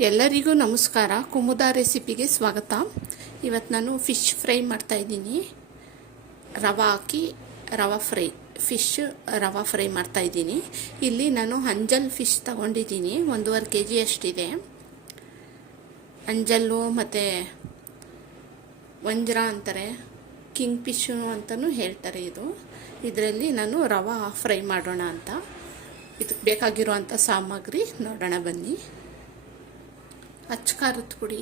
ಎಲ್ಲರಿಗೂ ನಮಸ್ಕಾರ. ಕುಮುದ ರೆಸಿಪಿಗೆ ಸ್ವಾಗತ. ಇವತ್ತು ನಾನು ಫಿಶ್ ಫ್ರೈ ಮಾಡ್ತಾ ಇದ್ದೀನಿ. ರವೆ ಹಾಕಿ, ರವೆ ಫ್ರೈ, ಫಿಶ್ ರವೆ ಫ್ರೈ ಮಾಡ್ತಾ ಇದ್ದೀನಿ. ಇಲ್ಲಿ ನಾನು ಅಂಜಲ್ ಫಿಶ್ ತಗೊಂಡಿದ್ದೀನಿ. ಒಂದೂವರೆ ಕೆ ಜಿ ಅಷ್ಟಿದೆ. ಅಂಜಲ್ಲು ಮತ್ತು ವಂಜ್ರ ಅಂತಾರೆ ಕಿಂಗ್ ಫಿಶು ಅಂತಲೂ ಹೇಳ್ತಾರೆ ಇದು. ಇದರಲ್ಲಿ ನಾನು ರವೆ ಫ್ರೈ ಮಾಡೋಣ ಅಂತ. ಇದಕ್ಕೆ ಬೇಕಾಗಿರುವಂಥ ಸಾಮಗ್ರಿ ನೋಡೋಣ ಬನ್ನಿ. ಅಚ್ಚ ಖಾರದ ಪುಡಿ.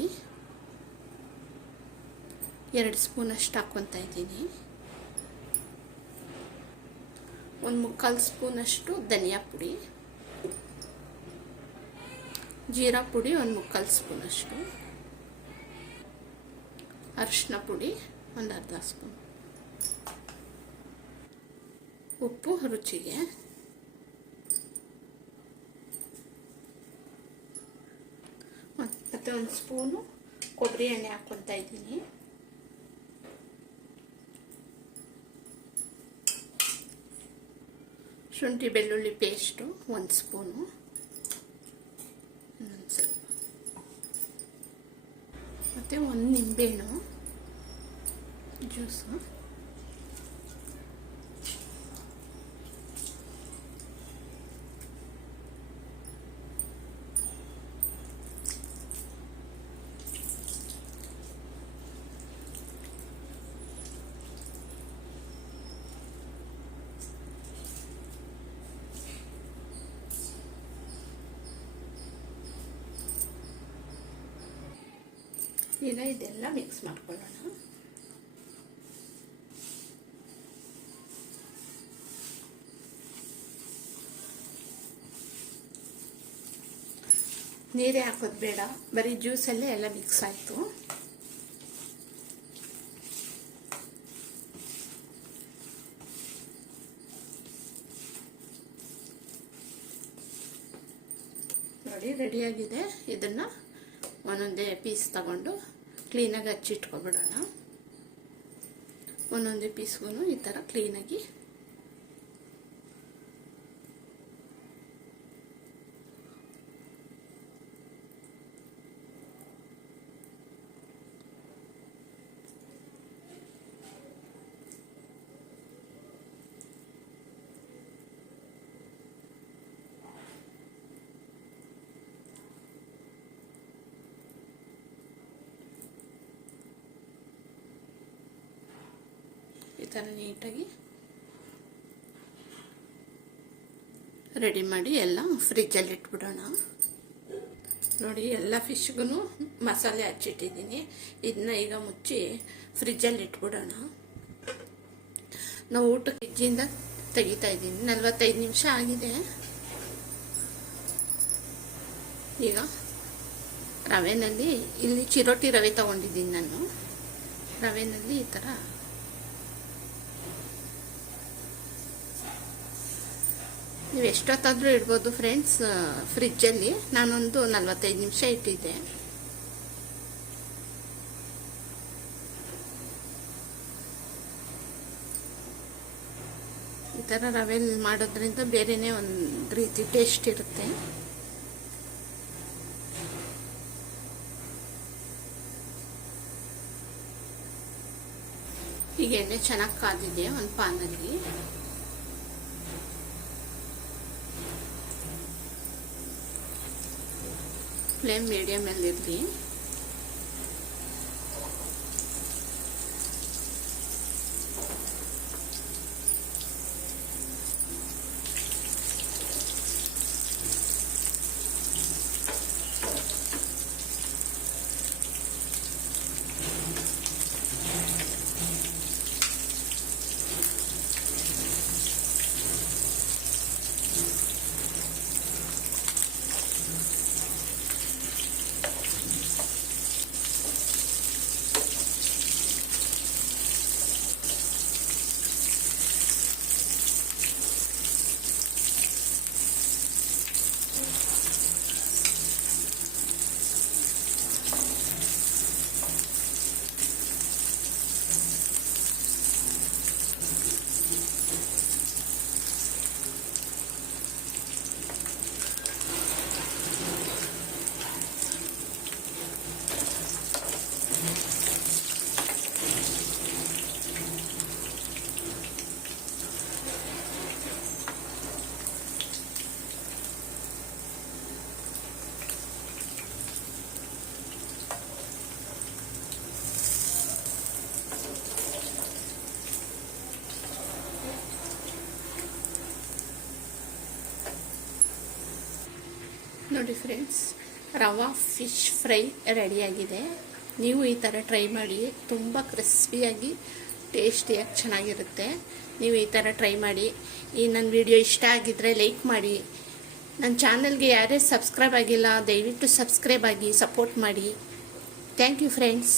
ಎರಡು ಸ್ಪೂನ್ ಅಷ್ಟು ಹಾಕ್ಕೊತಾ ಇದ್ದೀನಿ. ಒಂದು ಮುಕ್ಕಾಲು ಸ್ಪೂನಷ್ಟು ಧನಿಯಾ ಪುಡಿ. ಜೀರಾ ಪುಡಿ ಒಂದು ಮುಕ್ಕಾಲು ಸ್ಪೂನಷ್ಟು ಅರಿಶಿನ ಪುಡಿ ಒಂದು ಅರ್ಧ ಸ್ಪೂನ್. ಉಪ್ಪು ರುಚಿಗೆ ಮತ್ತು ಒಂದು ಸ್ಪೂನು ಕೊಬ್ಬರಿ ಎಣ್ಣೆ ಹಾಕ್ಕೊತಾ ಇದ್ದೀನಿ. ಶುಂಠಿ ಬೆಳ್ಳುಳ್ಳಿ ಪೇಸ್ಟು ಒಂದು ಸ್ಪೂನು. ಮತ್ತು ಒಂದು ನಿಂಬೆಹಣ್ಣು. ಜ್ಯೂಸು. ಈಗ ಇದೆಲ್ಲ ಮಿಕ್ಸ್ ಮಾಡ್ಕೊಳ್ಳೋಣ. ನೀರೇ ಹಾಕೋದು ಬೇಡ, ಬರೀ ಜ್ಯೂಸಲ್ಲೇ ಎಲ್ಲ ಮಿಕ್ಸ್ ಆಯಿತು. ನೋಡಿ ರೆಡಿಯಾಗಿದೆ ಇದನ್ನು ಒಂದೊಂದೇ ಪೀಸ್ ತಗೊಂಡು ಕ್ಲೀನಾಗಿ ಹಚ್ಚಿಟ್ಕೊಬಿಡೋಣ ಒಂದೊಂದೇ ಪೀಸ್ಗೂ ಈ ಥರ ಕ್ಲೀನಾಗಿ ಥರ ನೀಟಾಗಿ ರೆಡಿ ಮಾಡಿ ಎಲ್ಲ ಫ್ರಿಜ್ಜಲ್ಲಿ ಇಟ್ಬಿಡೋಣ. ನೋಡಿ, ಎಲ್ಲ ಫಿಶ್ಗೂ ಮಸಾಲೆ ಹಚ್ಚಿಟ್ಟಿದ್ದೀನಿ. ಇದನ್ನ ಈಗ ಮುಚ್ಚಿ ಫ್ರಿಜ್ಜಲ್ಲಿ ಇಟ್ಬಿಡೋಣ. ನಾವು ಊಟ ಫ್ರಿಜ್ಜಿಂದ ತೆಗಿತಾ ಇದ್ದೀನಿ. ನಲ್ವತ್ತೈದು ನಿಮಿಷ ಆಗಿದೆ. ಈಗ ರವೆನಲ್ಲಿ ಇಲ್ಲಿ ಚಿರೋಟಿ ರವೆ ತಗೊಂಡಿದ್ದೀನಿ ನಾನು. ರವೆನಲ್ಲಿ ಈ ಥರ ನೀವು ಎಷ್ಟೊತ್ತಾದರೂ ಇಡ್ಬೋದು ಫ್ರೆಂಡ್ಸ್ ಫ್ರಿಜ್ಜಲ್ಲಿ ನಾನೊಂದು ನಲ್ವತ್ತೈದು ನಿಮಿಷ ಇಟ್ಟಿದ್ದೆ. ಈ ಥರ ರವೆಲ್ ಮಾಡೋದ್ರಿಂದ ಬೇರೆನೇ ಒಂದು ರೀತಿ ಟೇಸ್ಟ್ ಇರುತ್ತೆ. ಈಗ ಎಣ್ಣೆ ಚೆನ್ನಾಗಿ ಕಾದಿದೆ ಒಂದು ಪಾನಲ್ಲಿ. फ्लेम मीडियम में लेते हैं। ನೋಡಿ ಫ್ರೆಂಡ್ಸ್ ರವಾ ಫಿಶ್ ಫ್ರೈ ರೆಡಿಯಾಗಿದೆ ನೀವು ಈ ಥರ ಟ್ರೈ ಮಾಡಿ, ತುಂಬ ಕ್ರಿಸ್ಪಿಯಾಗಿ ಟೇಸ್ಟಿಯಾಗಿ ಚೆನ್ನಾಗಿರುತ್ತೆ. ನೀವು ಈ ಥರ ಟ್ರೈ ಮಾಡಿ, ಈ ನನ್ನ ವಿಡಿಯೋ ಇಷ್ಟ ಆಗಿದ್ದರೆ ಲೈಕ್ ಮಾಡಿ. ನನ್ನ ಚಾನಲ್ಗೆ ಯಾರೇ ಸಬ್ಸ್ಕ್ರೈಬ್ ಆಗಿಲ್ಲ, ದಯವಿಟ್ಟು ಸಬ್ಸ್ಕ್ರೈಬ್ ಆಗಿ ಸಪೋರ್ಟ್ ಮಾಡಿ. Thank you friends